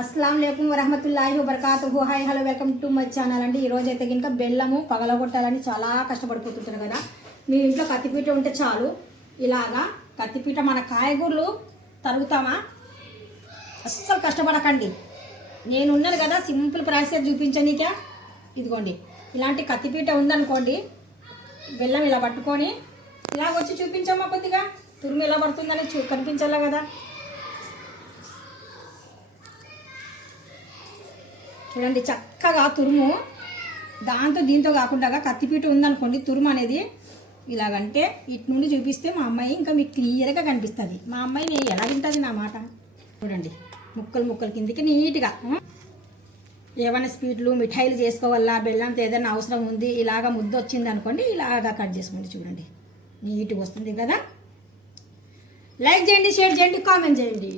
అస్సలం లేకుం వరహమతుల్లాహి వబర్కాతుహు. Hi hello welcome to my channel అండి. ఈరోజు అయితే కనుక బెల్లము పగలగొట్టాలని చాలా కష్టపడిపోతుంటారు కదా. మీ ఇంట్లో కత్తిపీట ఉంటే చాలు. ఇలాగా కత్తిపీట మన కాయగూరలు తరుగుతామా, అస్సలు కష్టపడకండి. నేను ఉన్నాను కదా, సింపుల్ ప్రాసెస్ చూపించనీక. ఇదిగోండి, ఇలాంటి కత్తిపీట ఉందనుకోండి, బెల్లం ఇలా పట్టుకొని ఇలాగ వచ్చి చూపించమ్మా. కొద్దిగా తురుము ఎలా పడుతుందని కనిపించాలా కదా. చూడండి, చక్కగా తురుము దాంతో దీంతో కాకుండా కత్తిపీట ఉందనుకోండి, తురుము అనేది ఇలాగంటే ఇటు నుండి చూపిస్తే మా అమ్మాయి ఇంకా మీకు క్లియర్గా కనిపిస్తుంది. మా అమ్మాయిని ఎలా తింటుంది నా మాట. చూడండి, ముక్కలు ముక్కలు కిందికి నీట్గా. ఏమైనా స్వీట్లు మిఠాయిలు చేసుకోవాలా, బెల్లంతో ఏదైనా అవసరం ఉంది, ఇలాగ ముద్ద వచ్చింది అనుకోండి, ఇలాగా కట్ చేసుకోండి. చూడండి, నీట్గా వస్తుంది కదా. లైక్ చేయండి, షేర్ చేయండి, కామెంట్ చేయండి.